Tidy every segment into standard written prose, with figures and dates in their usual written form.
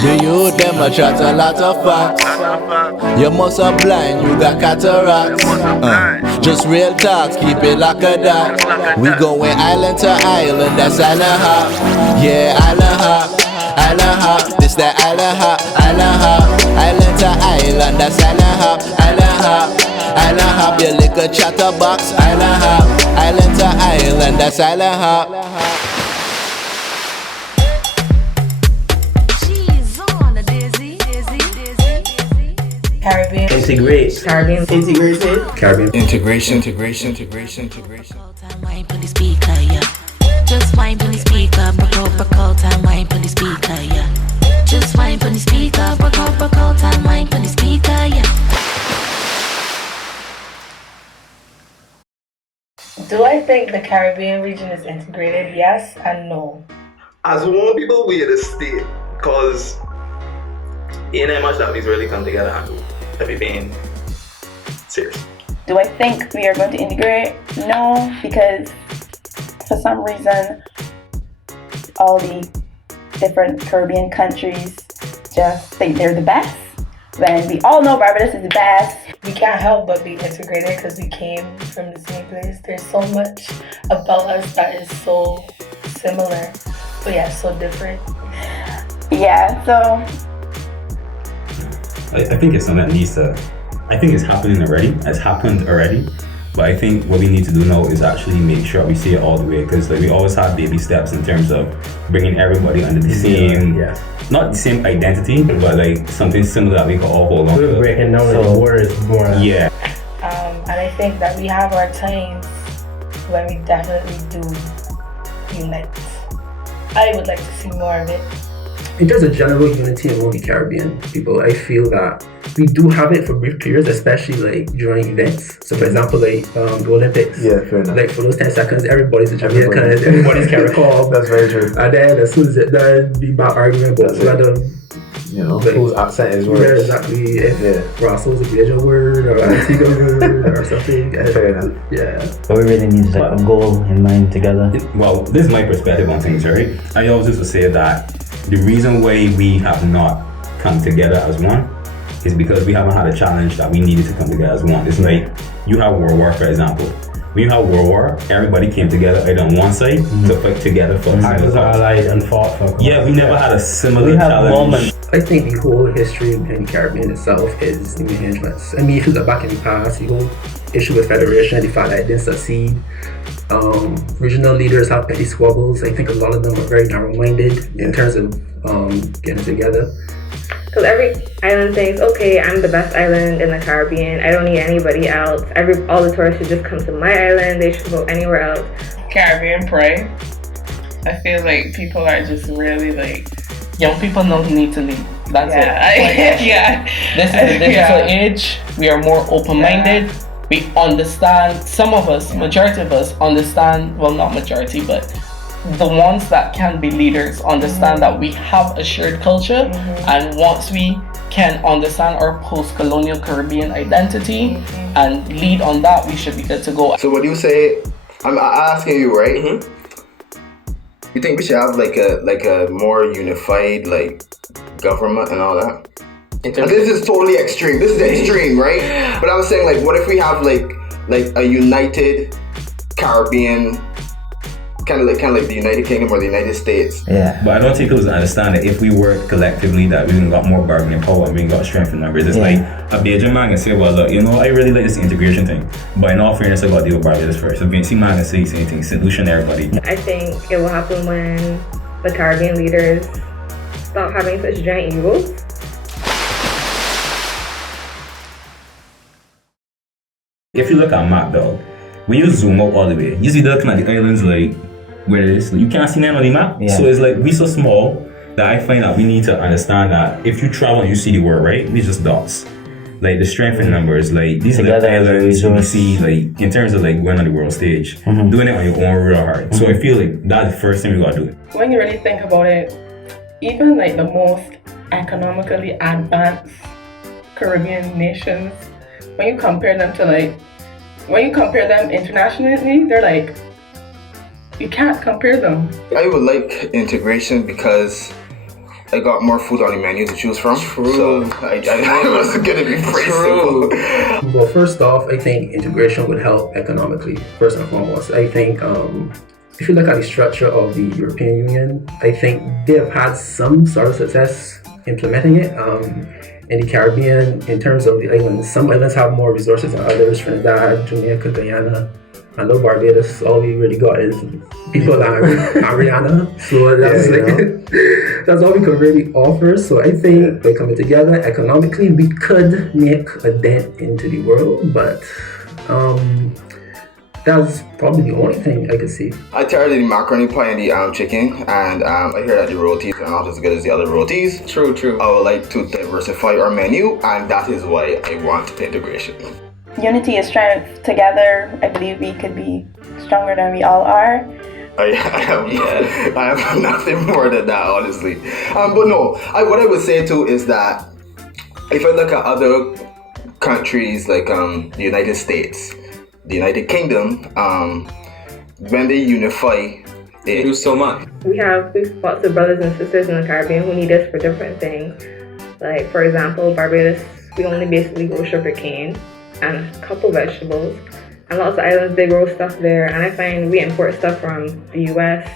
The youth them a chat a lot of facts. You must have blind, you got cataracts. Just real talks, keep it like a that. We going island to island, that's island hop. Yeah, island hop, island hop. This that island hop, island hop. Island to island, that's island hop, island hop. Island hop, you lick a Chattabox, island hop. Island to island, that's island hop. Caribbean. Integrate. Caribbean. Integrated. Caribbean. Integration. Just wine on the speaker, broke out and wine on the speaker, yeah. Just wine on the speaker, broke out and wine on the speaker, yeah. Do I think the Caribbean region is integrated? Yes and no. As one people we at the state, cause in that much that these really come together and have you been serious. Do I think we are going to integrate? No, because for some reason all the different Caribbean countries just think they're the best, when we all know Barbados is the best. We can't help but be integrated because we came from the same place. There's so much about us that is so similar, but yeah, so different. Yeah, so I think it's something that needs to, I think it's happening already. It's happened already. But I think what we need to do now is actually make sure we see it all the way, because like we always have baby steps in terms of bringing everybody under the same, not the same identity, but like something similar that we can all hold on to. We're breaking down the words more. Yeah. And I think that we have our times when we definitely do unite. I would like to see more of it. In terms of general unity among the Caribbean people, I feel that we do have it for brief periods, especially like during events. So for example, like the Olympics. Yeah, fair enough. Like for those 10 seconds, everybody's a Jamaican, everybody's CARICOM. That's very true. And then as soon as it done, we back arguing about whether, you know, like, whose accent is worse. where exactly, if Russell's a Bajan word or Antigua word or something. Fair enough. Yeah. But we really need like a goal in mind together. Well, this is my perspective on things, right? I always used to say that the reason why we have not come together as one is because we haven't had a challenge that we needed to come together as one. It's like you have World War, for example. When you have World War, everybody came together either on one side to fight together for I was allied and fought for. Yeah, we never had a similar challenge. Moments. I think the whole history behind the Caribbean itself is the arrangements. I mean, if you look back in the past, the whole issue with federation, the fact that it didn't succeed. Regional leaders have petty squabbles. I think a lot of them are very narrow-minded in terms of getting together. Because every island thinks, okay, I'm the best island in the Caribbean. I don't need anybody else. All the tourists should just come to my island. They should go anywhere else. Caribbean pride. I feel like people are just really like, young people don't need to leave. That's it. Yeah. This is the digital age. We are more open-minded. We understand, some of us, majority of us understand, well, not majority, but the ones that can be leaders understand that we have a shared culture, and once we can understand our post-colonial Caribbean identity and lead on that, we should be good to go. So what do you say, I'm asking you, right? You think we should have like a more unified like government and all that? And this is totally extreme. This is extreme, right? But I was saying, like, what if we have like a united Caribbean, kind of like the United Kingdom or the United States? Yeah. But I don't think it was to understand that if we work collectively, that we got more bargaining power and we got strength in numbers. It's like a Bajan man can say, well, look, you know, I really like this integration thing, but in all fairness, I got to deal with Barbados first. If BNC man can say anything, solution to everybody. I think it will happen when the Caribbean leaders stop having such giant egos. If you look at a map, dog, when you zoom out all the way, you see looking at the islands like where it is. You can't see them on the map. So it's like we so small that I find that we need to understand that if you travel and you see the world, right, we just dots. Like the strength in numbers, like these little islands we see, like in terms of like going on the world stage, doing it on your own real hard. So I feel like that's the first thing we gotta do. When you really think about it, even like the most economically advanced Caribbean nations, when you compare them internationally, they're like, you can't compare them. I would like integration because I got more food on the menu to choose from. True. So I was gonna be pretty simple. Well, first off, I think integration would help economically, first and foremost. I think if you look at the structure of the European Union, I think they have had some sort of success implementing it. In the Caribbean, in terms of the islands, some islands have more resources than others. Trinidad, Jamaica, Guyana. I know Barbados, all we really got is people and Rihanna. So that's all we can really offer. So I think by coming together economically, we could make a dent into the world, but that's probably the only thing I could see. I tried the macaroni pie and the chicken, and I hear that the rotis are not as good as the other rotis. True. I would like to diversify our menu, and that is why I want the integration. Unity is strength. Together, I believe we could be stronger than we all are. I have nothing more than that, honestly. But no, what I would say too is that if I look at other countries like the United States, the United Kingdom, when they unify, they do so much. We have lots of brothers and sisters in the Caribbean who need us for different things. Like, for example, Barbados, we only basically grow sugar cane and a couple vegetables. And lots of islands, they grow stuff there. And I find we import stuff from the US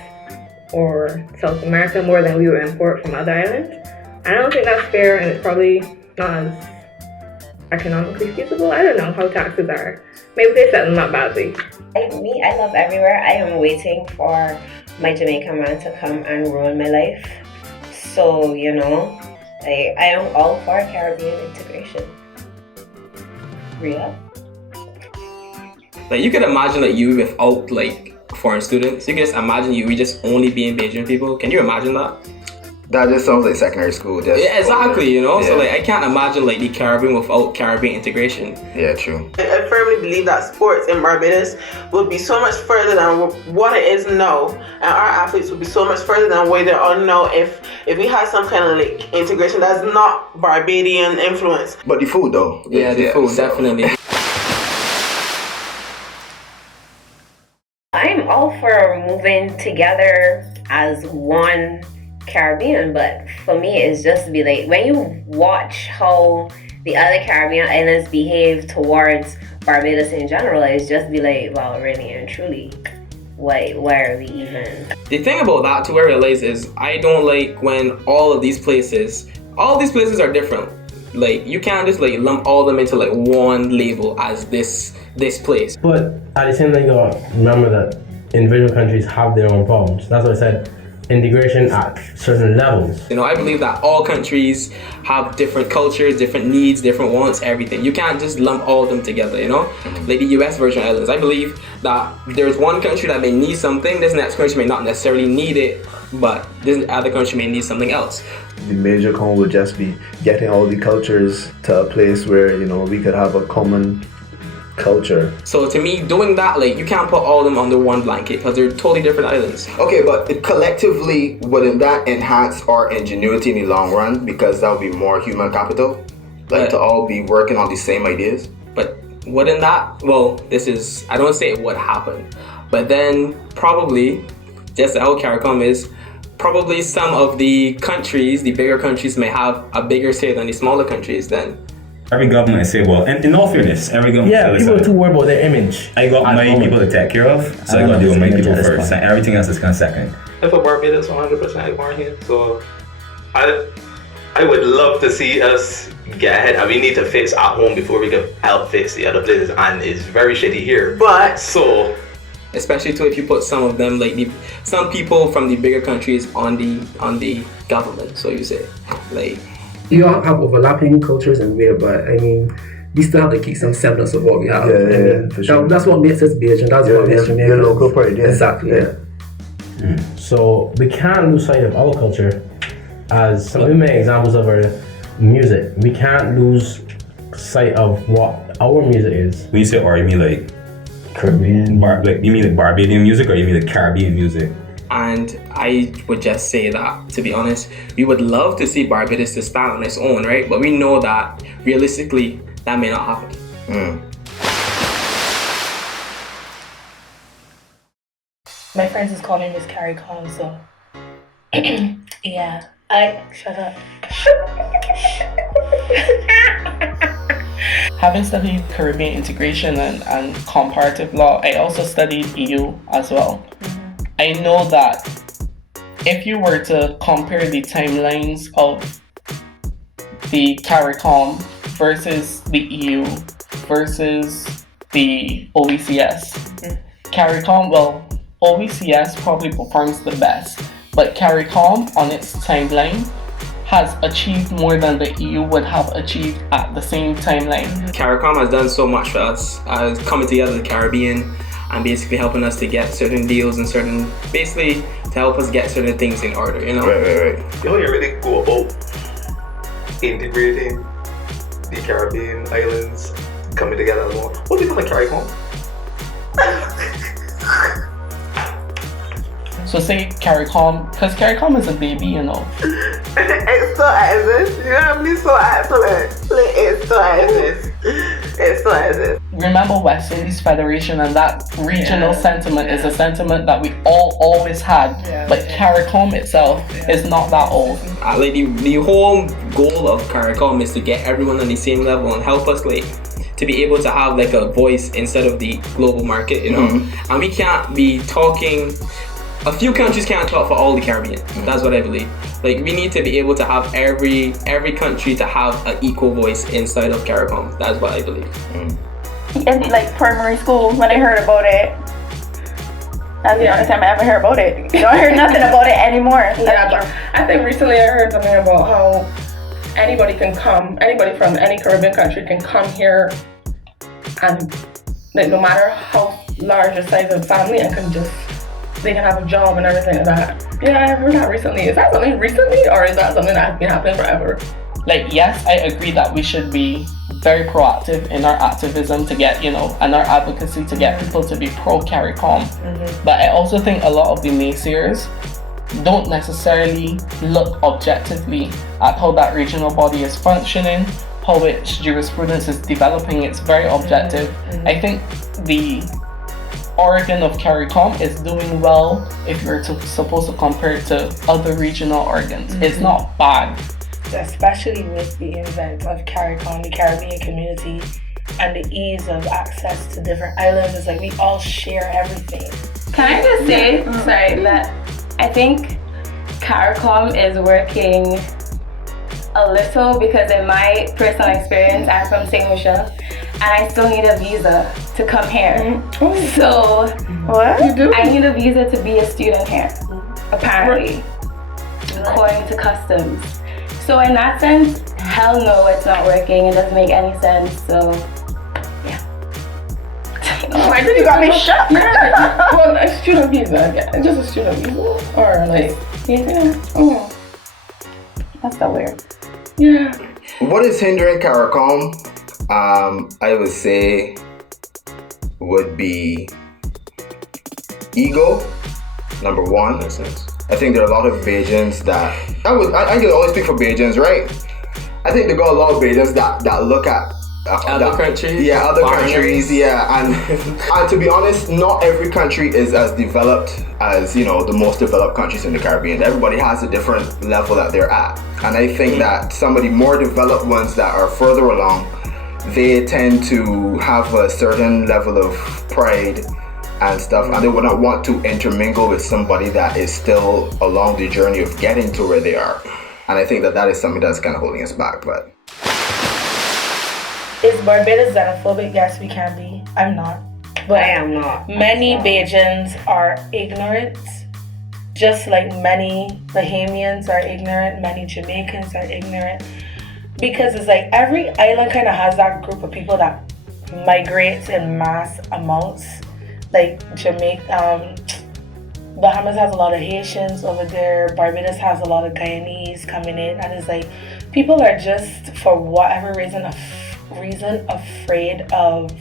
or South America more than we would import from other islands. And I don't think that's fair, and it's probably not as economically feasible. I don't know how taxes are. Maybe they set them up badly. I love everywhere. I am waiting for my Jamaican man to come and ruin my life. So, I am all for Caribbean integration. Real. Like, you could imagine like you without like foreign students. You can just imagine we just only being Bajan people. Can you imagine that? That just sounds like secondary school. Yeah, exactly, Yeah. So like I can't imagine like the Caribbean without Caribbean integration. Yeah, true. I firmly believe that sports in Barbados will be so much further than what it is now, and our athletes will be so much further than where they are now if we had some kind of like integration that's not Barbadian influence. But the food though. Yeah, the food, definitely. I'm all for moving together as one Caribbean, but for me it's just to be like, when you watch how the other Caribbean islands behave towards Barbados in general, it's just be like, well, really and truly, why are we even? The thing about that too I realize is I don't like when all these places are different. Like, you can't just like lump all of them into like one label as this place. But at the same time, you gotta remember that individual countries have their own problems. That's why I said integration at certain levels. I believe that all countries have different cultures, different needs, different wants, everything. You can't just lump all of them together, Like the US Virgin Islands, I believe that there's one country that may need something, this next country may not necessarily need it, but this other country may need something else. The major goal would just be getting all the cultures to a place where, we could have a common culture. So to me, doing that, like, you can't put all of them under one blanket because they're totally different islands. Okay, but collectively, wouldn't that enhance our ingenuity in the long run? Because that would be more human capital, to all be working on the same ideas. But wouldn't that? Well, I don't say it would happen, but then probably, just how CARICOM is, probably some of the countries, the bigger countries, may have a bigger say than the smaller countries then. Every government I say, well, and in all fairness, every government. Yeah, people are too worried about their image. I got my people to take care of, so I got to deal with my people first, and everything else is kind of second. And for Barbados, 100% born here, so I would love to see us get ahead, and we need to fix at home before we can help fix the other places, and it's very shitty here. But so. Especially too if you put some of them, like some people from the bigger countries on the government, so you say, like. You all have overlapping cultures and way, but I mean, we still have to keep some semblance of what we have. For sure. That's what makes us Bajan. That's what makes Jamaica. The local pride, Exactly. So we can't lose sight of our culture, as some many examples of our music. We can't lose sight of what our music is. When you say "or," you mean like Caribbean? You mean like Barbadian music, or you mean like Caribbean music? And I would just say that, to be honest, we would love to see Barbados to stand on its own, right? But we know that realistically, that may not happen. My friends is calling this CARICOM, so yeah. Shut up. Having studied Caribbean integration and comparative law, I also studied EU as well. I know that if you were to compare the timelines of the CARICOM versus the EU versus the OECS, CARICOM, well, OECS probably performs the best, but CARICOM on its timeline has achieved more than the EU would have achieved at the same timeline. CARICOM has done so much for us, coming together the Caribbean and basically helping us to get certain deals and basically to help us get certain things in order, you know? Right. You know, you really go about integrating the Caribbean islands, coming together as one. What do you call a CARICOM? So say CARICOM, because CARICOM is a baby, you know. It still exists. You know what I mean? So excellent. It still exists. It still exists. Remember West Indies Federation, and that regional sentiment is a sentiment that we all always had. But CARICOM itself is not that old. Like the whole goal of CARICOM is to get everyone on the same level and help us like to be able to have like a voice instead of the global market, you know. And we can't be talking. A few countries can't talk for all the Caribbean. That's what I believe. Like we need to be able to have every country to have an equal voice inside of CARICOM. That's what I believe. In like primary school, when I heard about it, that's the only time I ever heard about it. You don't hear nothing about it anymore. Yeah, but I think recently I heard something about how anybody from any Caribbean country can come here, and like no matter how large the size of the family, and they can have a job and everything like that. Yeah, I heard that recently. Is that something recently, or is that something that has been happening forever? Like, yes, I agree that we should be very proactive in our activism to get, and our advocacy to get people to be pro-CARICOM. But I also think a lot of the naysayers don't necessarily look objectively at how that regional body is functioning, how its jurisprudence is developing. It's very objective. I think the organ of CARICOM is doing well if you're supposed to compare it to other regional organs. It's not bad. Especially with the invent of CARICOM, the Caribbean community, and the ease of access to different islands. It's like we all share everything. Can I just say, sorry, that I think CARICOM is working a little because in my personal experience, I'm from St. Lucia, and I still need a visa to come here. So what? You do? I need a visa to be a student here, apparently, according to customs. So in that sense, hell no, it's not working. It doesn't make any sense. So yeah. I think you got me shocked. Yeah. Well, a student visa, just a student visa, or like yeah. That's so weird. Yeah. What is hindering CARICOM? I would say would be ego, number one. Makes sense. I think there are a lot of Bajans that I can always speak for Bajans, right? I think there are a lot of Bajans that look at other countries. Yeah, other countries. Yeah, and to be honest, not every country is as developed as the most developed countries in the Caribbean. Everybody has a different level that they're at, and I think that some of the more developed ones that are further along, they tend to have a certain level of pride and stuff, and they would not want to intermingle with somebody that is still along the journey of getting to where they are. And I think that is something that's kind of holding us back. But is Barbados xenophobic? Yes, we can be. I'm not. But I am not. Many Bajans are ignorant, just like many Bahamians are ignorant, many Jamaicans are ignorant. Because it's like every island kind of has that group of people that migrates in mass amounts. Like Jamaica, Bahamas has a lot of Haitians over there. Barbados has a lot of Guyanese coming in, and it's like people are just, for whatever reason, afraid of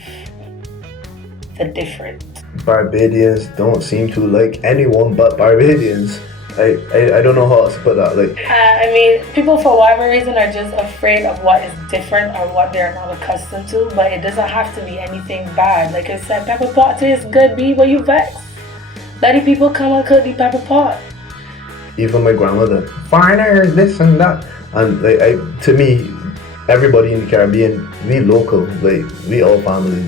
the different. Barbadians don't seem to like anyone but Barbadians. I don't know how else to put that. I mean, people for whatever reason are just afraid of what is different or what they're not accustomed to, but it doesn't have to be anything bad. Like I said, pepper pot tastes good, B, but you vex. Let the people come and cook the pepper pot. even my grandmother, foreigners, this and that. And like to me, everybody in the Caribbean, we local, like we all family.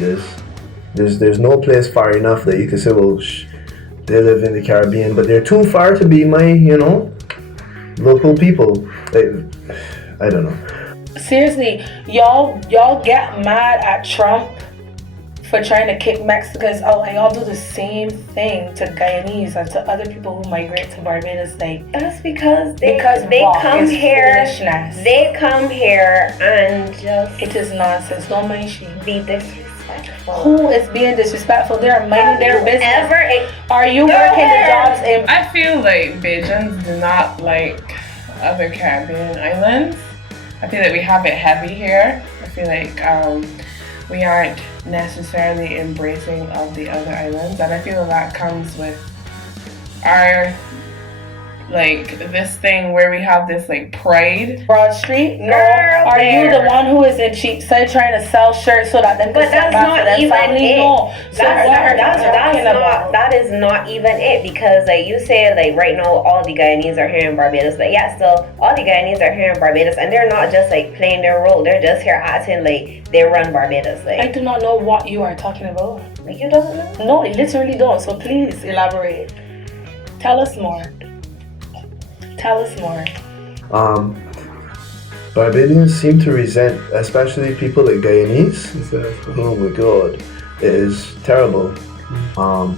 There's no place far enough that you can say, well, they live in the Caribbean, but they're too far to be my, local people. Like, I don't know. Seriously, y'all get mad at Trump for trying to kick Mexicans out, and y'all do the same thing to Guyanese and to other people who migrate to Barbados. Like, that's because they what? come It's here. Foolishness. They come here and just it is nonsense. Don't mind she be disrespectful. Who is being disrespectful? They're minding their business. Are you Go working the ahead. jobs in? I feel like Bajans do not like other Caribbean islands. I feel like we have it heavy here. I feel like we aren't necessarily embracing of the other islands, and I feel that comes with our this thing where we have this pride. Broad Street? No. Girl, Are you the there. one who is in Cheapside trying to sell shirts so that them But can sell that's back not to their even family? it. No. So That is not even it, because you say right now all the Guyanese are here in Barbados, but yeah, still all the Guyanese are here in Barbados, and they're not just playing their role. They're just here acting like they run Barbados. I do not know what you are talking about. You don't know? No, I literally don't. So please elaborate. Tell us more. Tell us more. Barbadians seem to resent, especially people like Guyanese. Oh my god, it is terrible. No,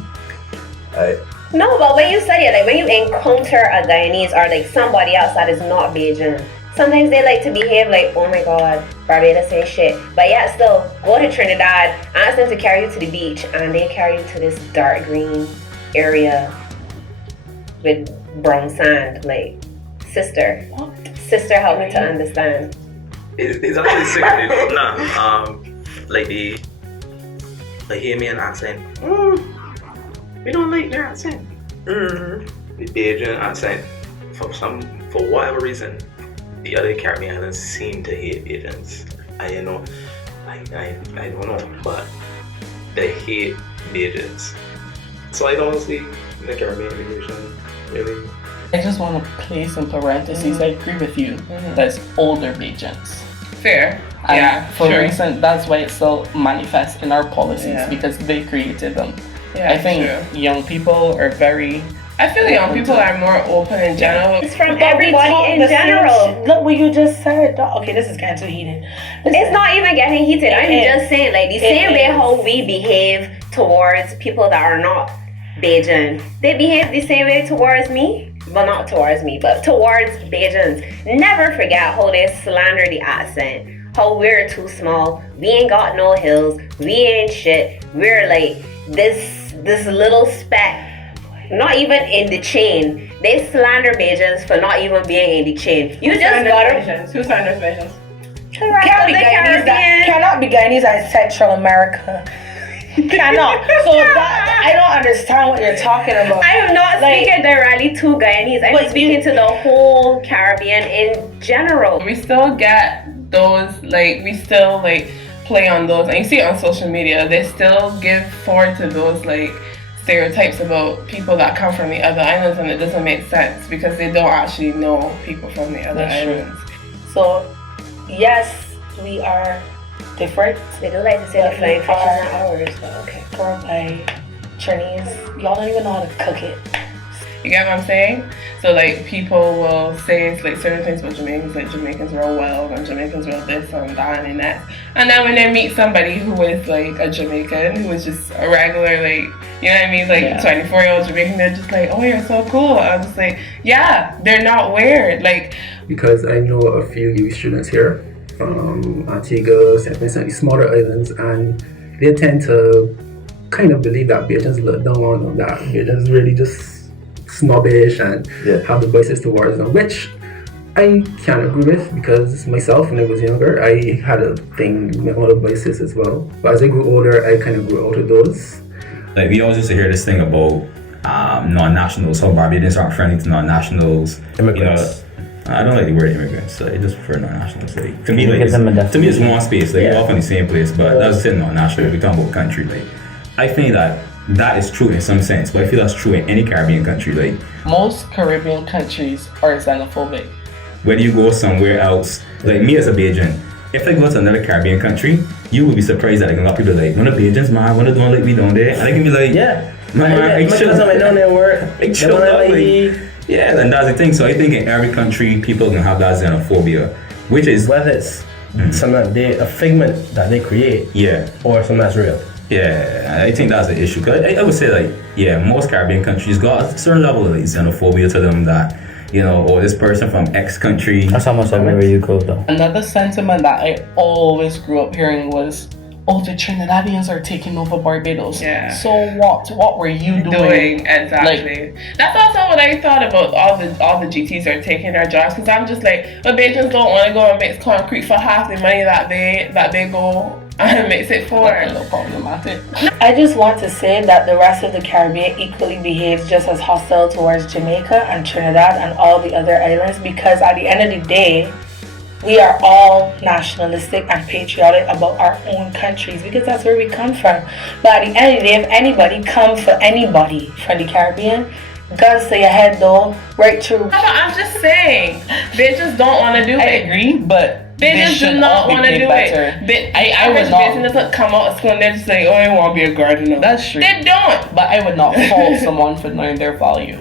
but when you study it, when you encounter a Guyanese or somebody else that is not Bajan, sometimes they like to behave oh my god, Barbados ain't shit. But yeah, still, go to Trinidad, ask them to carry you to the beach, and they carry you to this dark green area with brown sand. Sister, help me to understand. It's actually secret. Like the Bahamian accent. We don't like their accent. The Bajan accent, for whatever reason, the other Caribbean islands seem to hate Bajans. I don't know, but they hate Bajans. So I don't see the Caribbean immigration really. I just want to place in parentheses, I agree with you, that's older Bajans. Fair. And Yeah, for sure. reason, that's why it still manifests in our policies, Yeah. because they created them. Yeah, I think true. young people are very... I feel young people are more open in general. It's from But we everybody talk in the same general. Look what you just said. Okay, this is getting too heated. It's not even getting heated. I'm is. just saying, the It same way is. how we behave towards people that are not Bajan, they behave the same way towards me. Well, not towards me, but towards Bajans. Never forget how they slander the accent. How we're too small. We ain't got no hills. We ain't shit. We're this little speck. Not even in the chain. They slander Bajans for not even being in the chain. You just gotta. Who slanders Bajans? Cannot be Guyanese as Central America. Cannot. So that I don't understand what you're talking about. I am not speaking directly to Guyanese. I'm speaking to the whole Caribbean in general. We still get those, we still play on those, and you see it on social media. They still give forward to those stereotypes about people that come from the other islands, and it doesn't make sense because they don't actually know people from the other islands. So yes, we are different. They do like to say the flying fish is not ours, but okay. Girl, Chinese, y'all don't even know how to cook it. You get what I'm saying? So people will say certain things about Jamaicans, Jamaicans real well, and Jamaicans real this and that and that. And then when they meet somebody who is a Jamaican, who is just a regular, you know what I mean, 24-year-old Jamaican, they're just oh, you're so cool. I'm just yeah, they're not weird. Because I know a few UWI students here from Antigua, St. Vincent, these smaller islands, and they tend to kind of believe that Bajans look down on them, that Bajans really just snobbish and have the voices towards them, which I can't agree with, because myself, when I was younger, I had a thing with all the voices as well. But as I grew older, I kind of grew out of those. We always used to hear this thing about non-nationals, how Barbadians aren't friendly to non-nationals. Immigrants. I don't like the word immigrants, so I just prefer non-nationals. To me, Give them a to me, it's one space. We're all from the same place, but Yeah. that's still non-national. We're talking about country. I think that that is true in some sense, but I feel that's true in any Caribbean country. Like most Caribbean countries are xenophobic. Whether you go somewhere else, like me as a Bajan, if I go to another Caribbean country, you will be surprised that like a lot of people are like, when the Bajans, man, when they don't like me down there, and I can be like, yeah, man, I chill down there work, I chill down like, yeah, and that's the thing. So I think in every country, people can have that xenophobia, which is whether it's something a figment that they create, yeah, or something that's real. Yeah, I think that's the issue. Cause I would say like, yeah, most Caribbean countries got a certain level of like, xenophobia to them that, you know, or this person from X country. That's almost everywhere you go though. Another sentiment that I always grew up hearing was, oh, the Trinidadians are taking over Barbados. Yeah. So what were you doing? Exactly. That's also what I thought about all the GTs are taking our jobs, because I'm just like, but Bajans don't want to go and mix concrete for half the money that they go and mix it for. That's a little problematic. I just want to say that the rest of the Caribbean equally behaves just as hostile towards Jamaica and Trinidad and all the other islands, because at the end of the day, we are all nationalistic and patriotic about our own countries because that's where we come from. But at the end of the day, if anybody comes for anybody from the Caribbean, guns to your head though, right through. I'm just saying, they just don't want to do it. I agree, but they just do not want to do it. I would not. Business come out of school and they're just like, oh, I want to be a gardener. That's true. They don't. But I would not fault someone for knowing their value.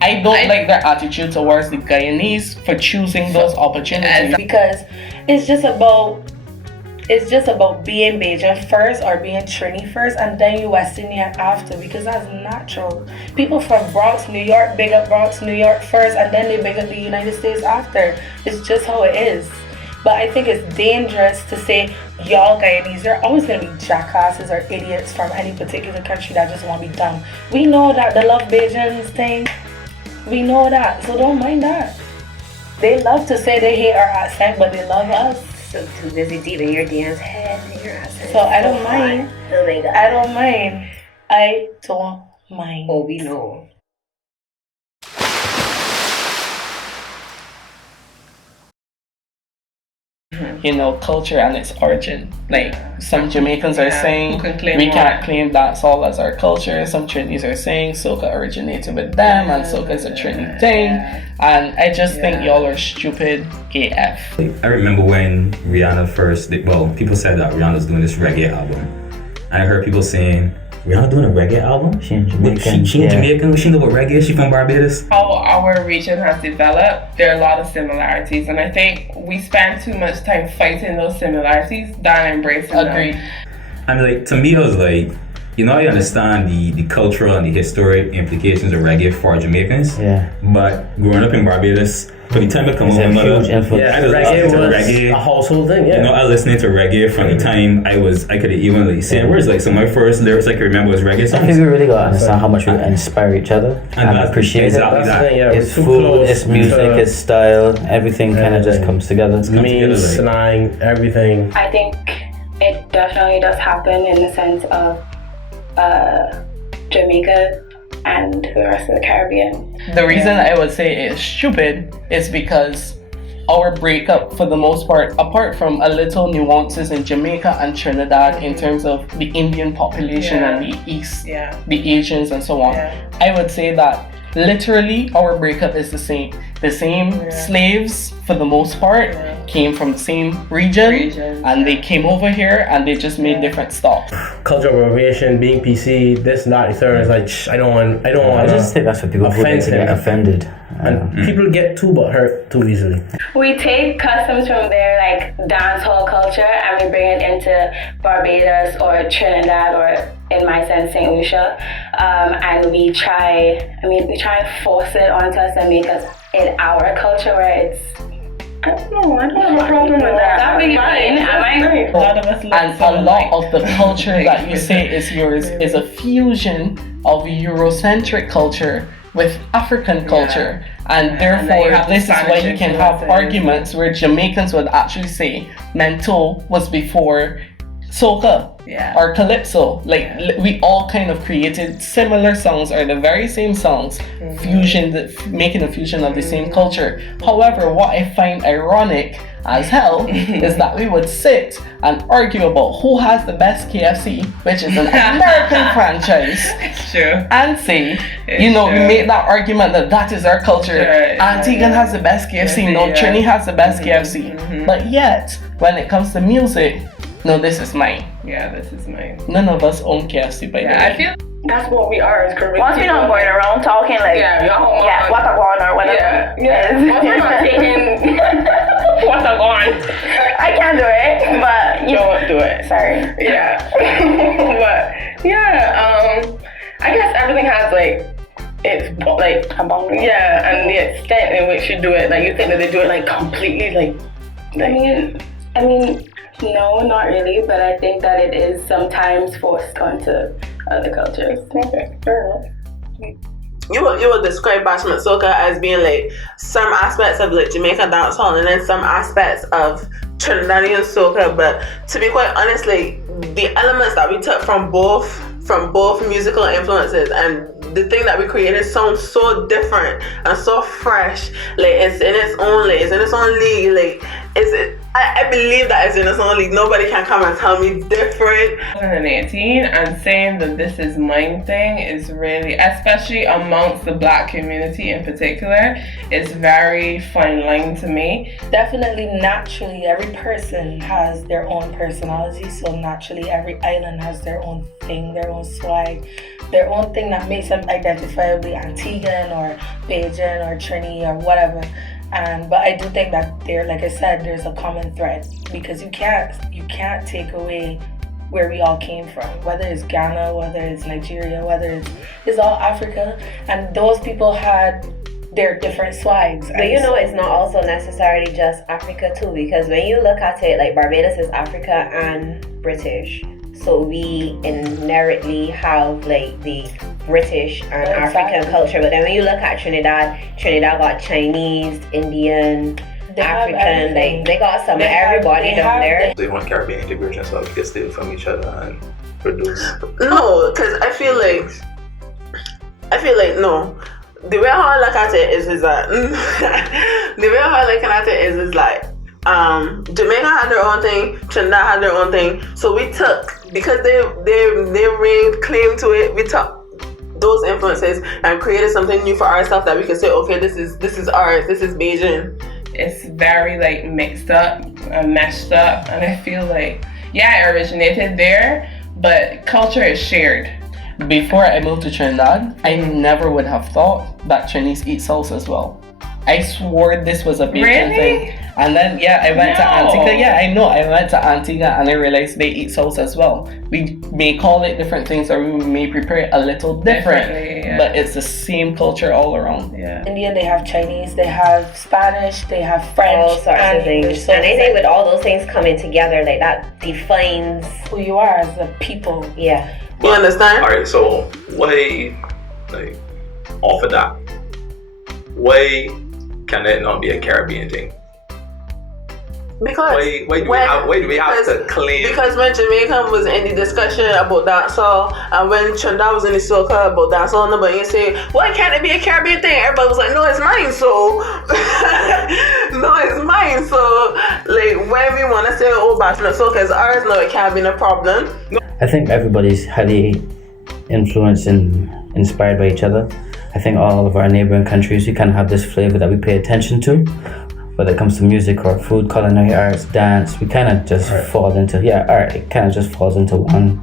I don't like their attitude towards the Guyanese for choosing those opportunities. Because it's just about being Bajan first or being Trini first and then you West Indian after, because that's natural. People from Bronx, New York, big up Bronx, New York first and then they big up the United States after. It's just how it is. But I think it's dangerous to say y'all Guyanese, there are always going to be jackasses or idiots from any particular country that just want to be dumb. We know that the love Bajans thing. We know that, so don't mind that. They love to say they hate our accent, but they love us. So too busy deep in your Dan's head and your accent. So I don't mind. Oh my God. I don't mind. I don't mind. Oh, we know. You know, culture and its origin. Like some Jamaicans are saying we can't claim that's all as our culture. Some Trinis are saying soca originated with them and soca is a Trini thing. And I just think y'all are stupid AF. I remember when Rihanna first people said that Rihanna's doing this reggae album. And I heard people saying, Rihanna doing a reggae album? She in Jamaican. She in Jamaican. She know what reggae is. She from Barbados. How our region has developed, there are a lot of similarities, and I think we spend too much time fighting those similarities than embracing them. Agreed. I mean, like, to me, it was like, you know, I understand the cultural and the historic implications of reggae for Jamaicans. Yeah. But growing up in Barbados, by the time I come home, I was listening to reggae. A household thing, yeah. You know, I was listening to reggae from the time I could even like say words. Like, so my first lyrics I can remember was reggae songs. I think we really gotta understand how much we inspire each other and appreciate exactly it. That. Yeah, it's food, it's music, it's style, everything kind of just comes together. Memes, slang, everything. I think it definitely does happen in the sense of Jamaica and the rest of the Caribbean. The reason I would say it's stupid is because our breakup, for the most part, apart from a little nuances in Jamaica and Trinidad in terms of the Indian population and the East, the Asians and so on, I would say that literally our breakup is the same. The same slaves, for the most part, came from the same region and they came over here and they just made different stuff. Cultural appropriation, being PC, this, that, the third is like, I don't want. I just think that's what people who get offended. And people get too but hurt too easily. We take customs from their like dance hall culture and we bring it into Barbados or Trinidad or, in my sense, St. Lucia, and we try and force it onto us and make us in our culture where it's, I don't have a problem with that. That'd be fine. A lot of us and a lot of the culture that you say is yours is a fusion of Eurocentric culture with African culture, and therefore this is why you can have arguments where Jamaicans would actually say Mento was before soca Yeah. or calypso. Like we all kind of created similar songs or the very same songs, making a fusion of the same culture. However, what I find ironic as hell is that we would sit and argue about who has the best KFC, which is an American franchise. It's true. And say, It's we true. made that argument that is our culture. Right. Antigua has the best KFC, no, Trini has the best KFC. But yet, when it comes to music, no, this is mine. Yeah, this is mine. None of us own KFC, by the way. I feel that's what we are as Caribbean. Once we're not going around talking like, what a gone or whatever. Yeah. Once we're not taking what a gone. I can't do it, but you don't do it. Sorry. Yeah. But yeah, I guess everything has like it's like a boundary. Yeah, and the extent in which you do it, like you think that they do it like completely like I mean, no, not really, but I think that it is sometimes forced onto other cultures. Okay, fair enough. You would describe bashment soca as being like some aspects of like Jamaican dancehall and then some aspects of Trinidadian soca, but to be quite honest, like the elements that we took from both musical influences and the thing that we created sounds so different and so fresh. Like it's in its own league. Like I believe that it's in its own league. Nobody can come and tell me different. 2018 and saying that this is mine thing is really, especially amongst the Black community in particular, is very fine line to me. Definitely, naturally, every person has their own personality. So naturally, every island has their own thing, their own swag, their own thing that makes them identifiably Antiguan or Bajan or Trini or whatever. But I do think that like I said, there's a common thread because you can't take away where we all came from, whether it's Ghana, whether it's Nigeria, whether it's all Africa, and those people had their different swags. But you know, it's not also necessarily just Africa too, because when you look at it, like Barbados is Africa and British. So we inherently have like the British and African culture. But then when you look at Trinidad got Chinese, Indian, African, like they got some of everybody down there. They want Caribbean integration so we can steal from each other and produce. No, because I feel like no. The way how I look at it is that the way how I look at it is like Jamaica had their own thing, Trinidad had their own thing. So we took, because they reigned claim to it, we took those influences and created something new for ourselves that we can say, okay, this is ours, this is Bajan. It's very like mixed up and meshed up, and I feel like it originated there, but culture is shared. Before I moved to Trinidad, I never would have thought that Chinese eat sauce as well. I swore this was a Bajan thing. And then, I went to Antigua. I went to Antigua and I realized they eat sauce as well. We may call it different things or we may prepare it a little different, but it's the same culture all around. India, they have Chinese, they have Spanish, they have French, all sorts of things. So and I think with all those things coming together, like that defines who you are as a people. Yeah. You understand? Alright, so why, off of that, why can it not be a Caribbean thing? Because why do we have to claim? Because when Jamaica was in the discussion about dancehall, and when Trinidad was in the soca about dancehall, nobody say, why can't it be a Caribbean thing? Everybody was like, no, it's mine. So no, it's mine. So like when we want to say, oh, bashment soca is ours, no, it can't be no problem. I think everybody's highly influenced and inspired by each other. I think all of our neighboring countries, we kind of have this flavor that we pay attention to. Whether it comes to music or food, culinary arts, dance, we kind of just fall into, art, it kind of just falls into one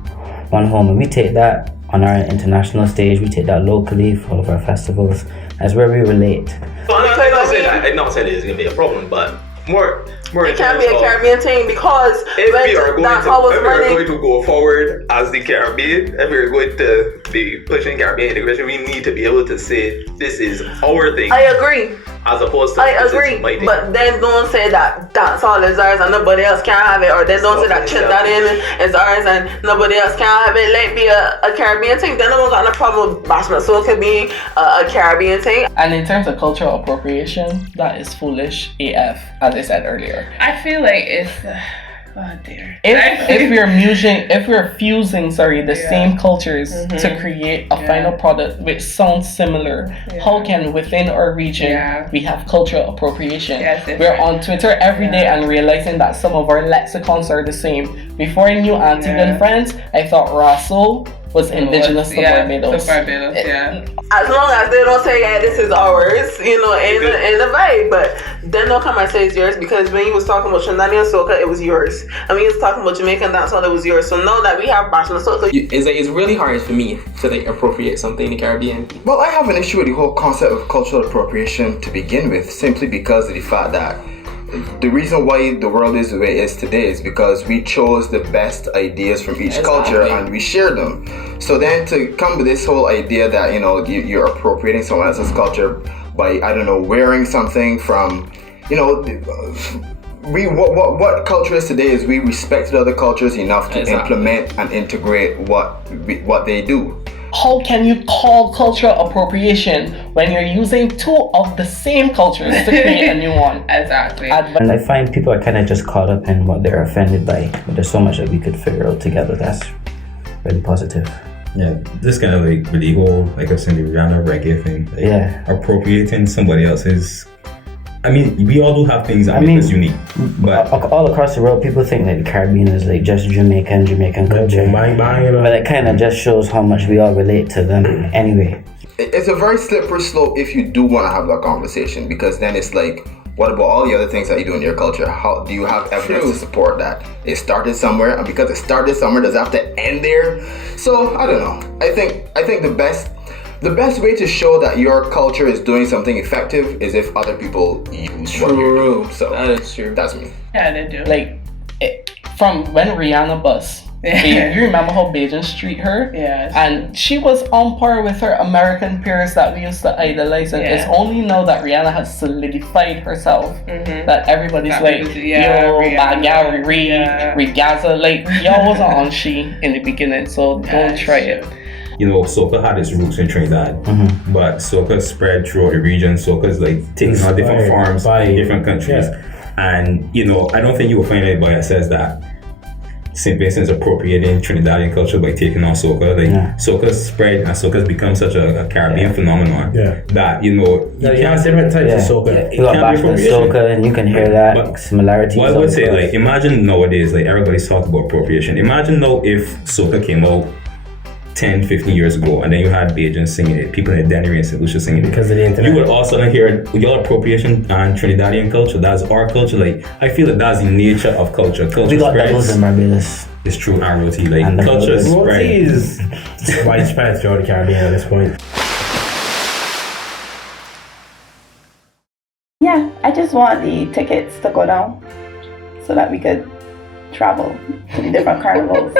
home. And we take that on our international stage, we take that locally for all of our festivals. That's where we relate. So I'm not saying it's going to be a problem, but more it can't be a Caribbean thing because if we are going to go forward as the Caribbean, if we're going to be pushing Caribbean integration, we need to be able to say this is our thing. I agree. As opposed to I agree, but then don't say that dancehall is ours and nobody else can have it, or then don't say that Trinidadian is ours and nobody else can have it. Let it be a Caribbean thing. Then no one got no problem with bashment, so it could be a Caribbean thing. And in terms of cultural appropriation, that is foolish AF, as I said earlier. I feel like Oh dear. If we're fusing the same cultures to create a final product which sounds similar, how can within our region we have cultural appropriation? We're on Twitter every day and realizing that some of our lexicons are the same. Before I knew Antiguan friends, I thought Raso was indigenous to Barbados. As long as they don't say, yeah, this is ours, in the vibe, but then they'll come and say it's yours, because when you was talking about Trinidadian soca, it was yours. And when you was talking about Jamaican dancehall, it was yours. So now that we have Bajan soca, it's really hard for me to appropriate something in the Caribbean. Well, I have an issue with the whole concept of cultural appropriation to begin with, simply because of the fact that the reason why the world is the way it is today is because we chose the best ideas from each culture and we share them. So then to come with this whole idea that you're appropriating someone else's culture by wearing something from what culture is today is we respect other cultures enough to implement and integrate what they do. How can you call cultural appropriation when you're using two of the same cultures to create a new one? Exactly. And I find people are kind of just caught up in what they're offended by, but there's so much that we could figure out together that's really positive. Yeah, this kind of with the whole, like I've seen the Rihanna reggae thing. Appropriating somebody else's. I mean, we all do have things that make us unique. But all across the world, people think that the Caribbean is like just Jamaican culture. But it kind of just shows how much we all relate to them anyway. It's a very slippery slope if you do want to have that conversation, because then it's like, what about all the other things that you do in your culture? How do you have evidence to support that? It started somewhere, and because it started somewhere, does it have to end there? So I don't know. I think the best way to show that your culture is doing something effective is if other people use what you're doing. So that is true. That's me. Yeah, they do. From when Rihanna bust. You remember how Bajan treat her? Yes. And she was on par with her American peers that we used to idolize. And it's only now that Rihanna has solidified herself that everybody's Bagan, Regaza. Y'all wasn't on she in the beginning, so don't try it. Soca had its roots in Trinidad, but soca spread throughout the region. Soca's taking on different forms in different countries. And, I don't think you will find anybody that says that St. Vincent's appropriating Trinidadian culture by taking on soca. Soca's spread and soca's become such a Caribbean phenomenon that, you can't different types of soca. You got Bashment soca and you can hear that similarities. Well, I would say, imagine nowadays, everybody's talking about appropriation. Imagine though if soca came out 10, 15 years ago, and then you had Bajan singing it, people in Dennery and St. Lucia singing it. Because of the internet. You would also hear your appropriation and Trinidadian culture. That's our culture. I feel that's the nature of culture. Culture we got spreads. doubles in Barbados. It's true, and roti. Culture spreads. Roti is widespread throughout the Caribbean at this point. Yeah, I just want the tickets to go down so that we could travel to the different carnivals.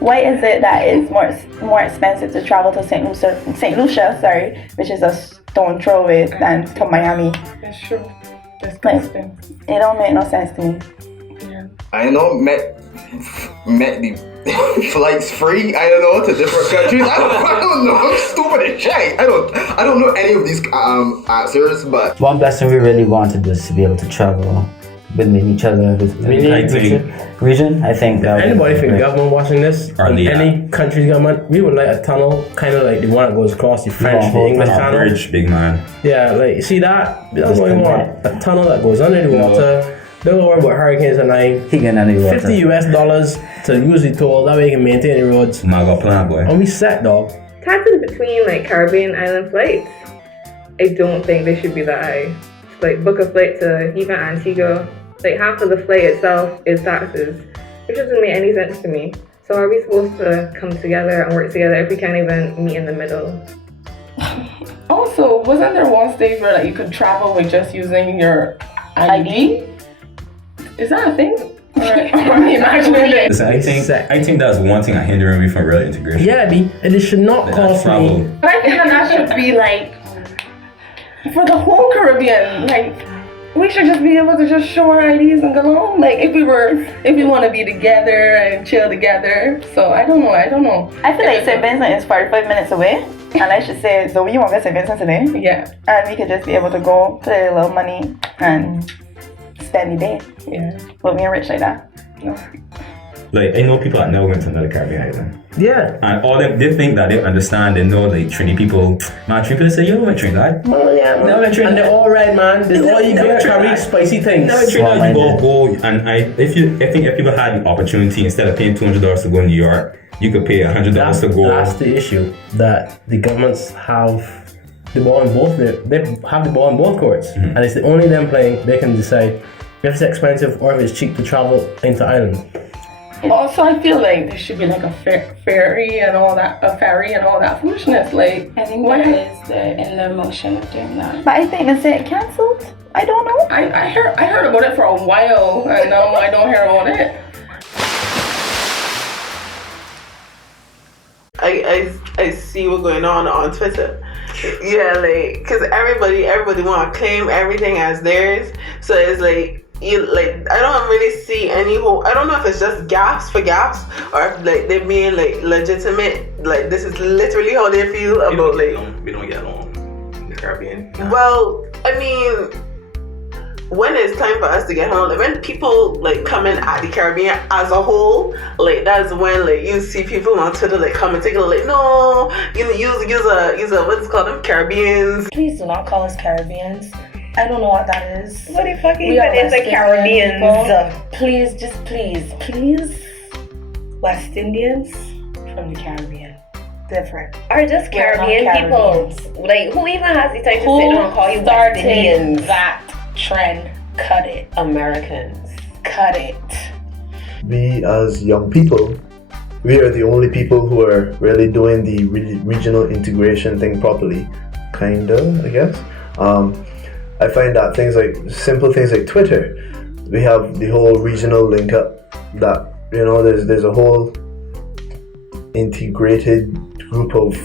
Why is it that it's more expensive to travel to St. Lucia, which is a stone throw away, than to Miami? That's true. That's it don't make no sense to me. Yeah. I met the flights free. I don't know, to different countries. I don't know. I'm stupid as shit. I don't know any of these answers. But one blessing we really wanted was to be able to travel within each other region. I think anybody from government watching this, any country's government, we would like a tunnel, kind of like the one that goes across the French, the English channel. Bridge, big man. Yeah, see that? That's what we want. A tunnel that goes under the water. Don't worry about hurricanes at night. $50 US to use the toll. That way you can maintain the roads. Plan, boy. And we set, dog. Taxes between Caribbean island flights, I don't think they should be that high. Book a flight to even Antigua. Half of the flight itself is taxes, which doesn't make any sense to me. So are we supposed to come together and work together if we can't even meet in the middle? Also, wasn't there one stage where you could travel with just using your ID? Is that a thing? Or am I imagining it? I think that's one thing that hindering me from real integration. Yeah, and it should not cost me. But I think that should be for the whole Caribbean. We should just be able to just show our IDs and go home. If we want to be together and chill together. So I don't know. I feel like St. Vincent is 45 minutes away. And I should say, so you want to go to St. Vincent today? Yeah. And we could just be able to go, play a little money, and spend the day. Yeah. But we ain't rich like that. Like, I know people that never went to another Caribbean island. Yeah. And all them, they think that they understand, they know, like, Trinity people. Man, Trinity people say, you went Trinidad? Oh, yeah, man. Never went Trinidad. And they're all right, man. They all you get carry spicy things. Never Trinidad, you go. And I think if people had the opportunity, instead of paying $200 to go to New York, you could pay $100 to go. That's the issue, that the governments have the ball in both. They have the ball in both courts, and it's only them playing. They can decide if it's expensive or if it's cheap to travel into Ireland. Also, I feel like there should be like a ferry and all that foolishness. Like, I think that is in the motion of doing that. But I think they say it cancelled. I don't know. I heard about it for a while, and now I don't hear about it. I see what's going on Twitter. Yeah, like, cause everybody want to claim everything as theirs. So it's like, I don't really see any whole. I don't know if it's just gaps for gaps or if like they're being like legitimate. Like, this is literally how they feel about we don't get along in the Caribbean. Well, I mean, when it's time for us to get home, like when people like come in at the Caribbean as a whole, like that's when like you see people on Twitter like commenting like, no, you know, use a what's it called, them Caribbeans. Please do not call us Caribbeans. I don't know what that is. What the fuck We are is the West Caribbeans? Indian people. Please, West Indians from the Caribbean. Different. Are just We're not Caribbean people. Caribbeans. Like, who even has the time to Who sit down and call you West started Indians? that trend? Cut it. Americans. Cut it. We as young people, we are the only people who are really doing the regional integration thing properly. Kinda, I guess. I find that simple things like Twitter, we have the whole regional link up that, you know, there's a whole integrated group of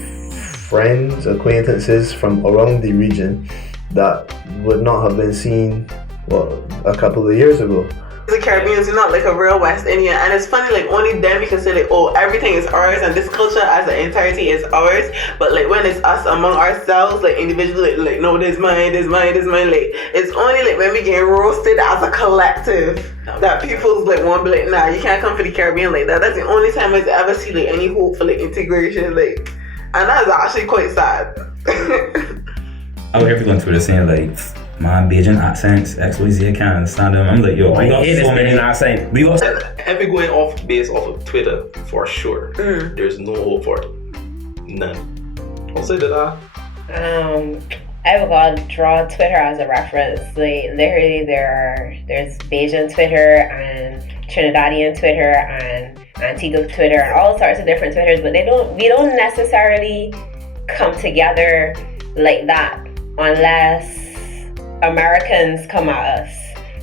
friends, acquaintances from around the region that would not have been seen a couple of years ago. The Caribbeans are not like a real West Indian, and it's funny, like only them you can say like, oh, everything is ours and this culture as an entirety is ours, but like when it's us among ourselves, like individually, like no, this mine, like it's only like when we get roasted as a collective that people's like won't be like, nah, you can't come for the Caribbean like that. That's the only time I've ever seen like any hope for like integration, like, and that's actually quite sad. I would hear people on Twitter saying like, man, Bajan accents, XYZ, I can't understand them. I'm like, yo, we got so many accents. We got. If we're going based off of Twitter, for sure, there's no hope for it. None. I'll say that. I would go draw Twitter as a reference. Like, literally, there's Bajan Twitter and Trinidadian Twitter and Antigua Twitter and all sorts of different Twitters, but we don't necessarily come together like that unless Americans come at us,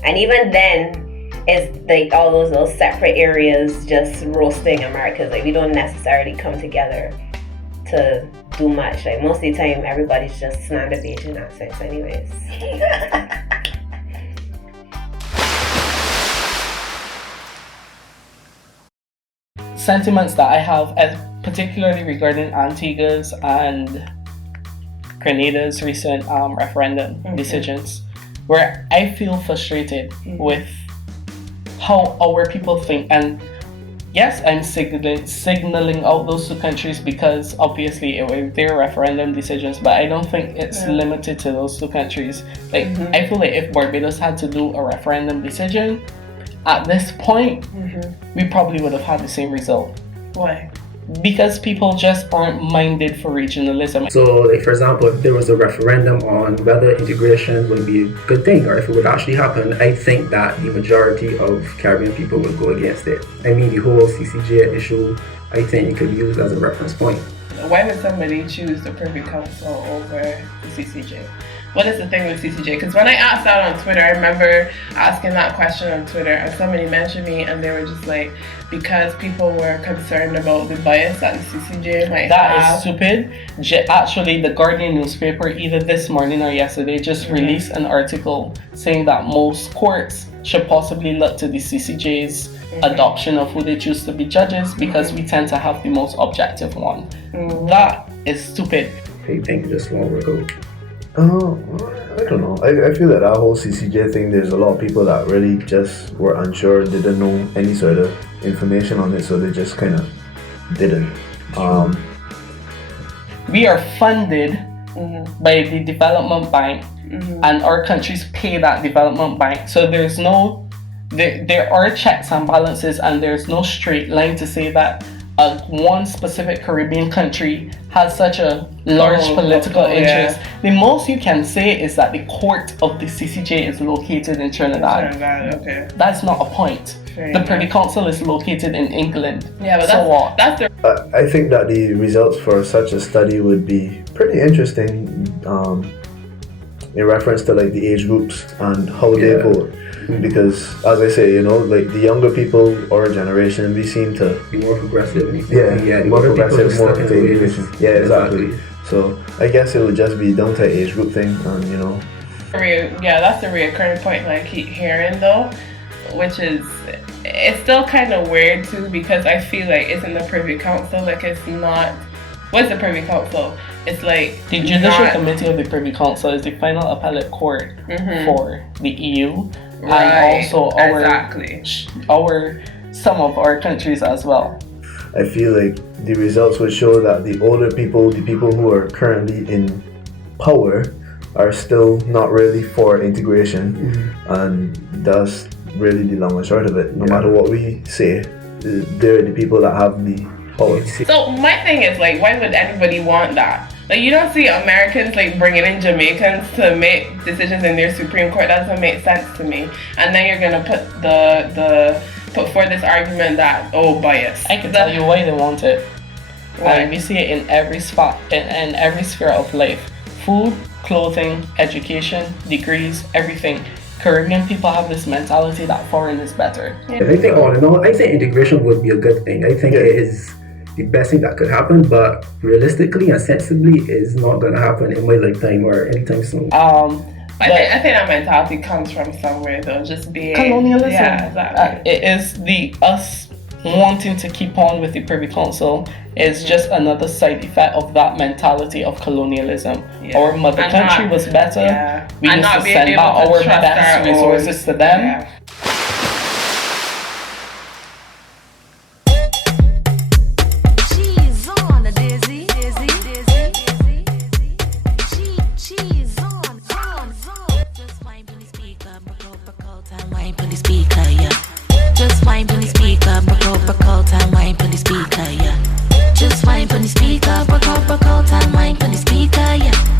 and even then it's like all those little separate areas just roasting Americans. Like, we don't necessarily come together to do much. Like, most of the time everybody's just slander Bajan accents anyways. Sentiments that I have, as particularly regarding Antigua's and Grenada's recent referendum decisions, where I feel frustrated with how our people think. And yes, I'm signaling out those two countries because obviously it were their referendum decisions, but I don't think it's limited to those two countries. Like, I feel like if Barbados had to do a referendum decision at this point, we probably would have had the same result. Why? Because people just aren't minded for regionalism. So, like, for example, if there was a referendum on whether integration would be a good thing or if it would actually happen, I think that the majority of Caribbean people would go against it. I mean, the whole CCJ issue, I think it could be used as a reference point. Why would somebody choose the Privy Council over the CCJ? What is the thing with CCJ? Because when I asked that on Twitter, I remember asking that question on Twitter and somebody mentioned me and they were just like, because people were concerned about the bias that the CCJ might have. That is stupid. Actually, the Guardian newspaper, either this morning or yesterday, just released an article saying that most courts should possibly look to the CCJ's adoption of who they choose to be judges because we tend to have the most objective one. That is stupid. I think this won't work out. I don't know. I feel that whole CCJ thing, there's a lot of people that really just were unsure, didn't know any sort of information on it, so they just kind of didn't. We are funded by the development bank, and our countries pay that development bank. So there's no, there are checks and balances, and there's no straight line to say that one specific Caribbean country has such a large political interest. The most you can say is that the court of the CCJ is located in Trinidad. Okay. That's not a point. The Privy Council is located in England. Yeah, but so what? That's the. I think that the results for such a study would be pretty interesting in reference to like the age groups and how they vote. Because as I say, you know, like the younger people, our generation, we seem to be more progressive. More progressive, more into innovation. Yeah, exactly. So I guess it would just be down to age group thing, and you know. That's the reoccurring point that I keep hearing though, which is it's still kind of weird too, because I feel like it's in the Privy Council, like it's not. What's the Privy Council? It's like the Judicial Committee of the Privy Council is the final appellate court for the EU. And also some of our countries as well. I feel like the results would show that the older people, the people who are currently in power, are still not really for integration, and that's really the long and short of it. No matter what we say, they're the people that have the power. So my thing is like, why would anybody want that? Like, you don't see Americans like bringing in Jamaicans to make decisions in their Supreme Court. That doesn't make sense to me. And then you're gonna put forth this argument that bias. I can tell you why they want it. And we see it in every spot, in every sphere of life: food, clothing, education, degrees, everything. Caribbean people have this mentality that foreign is better. I think all in all, I think integration would be a good thing. I think it is the best thing that could happen, but realistically and sensibly is not going to happen in my lifetime or anytime soon. I think that mentality comes from somewhere though, just being colonialism. Yeah, exactly. It is us wanting to keep on with the Privy Council is just another side effect of that mentality of colonialism. Our mother country was better. We used to send out our best resources to them. Yeah. Just wine on the speaker, broke out.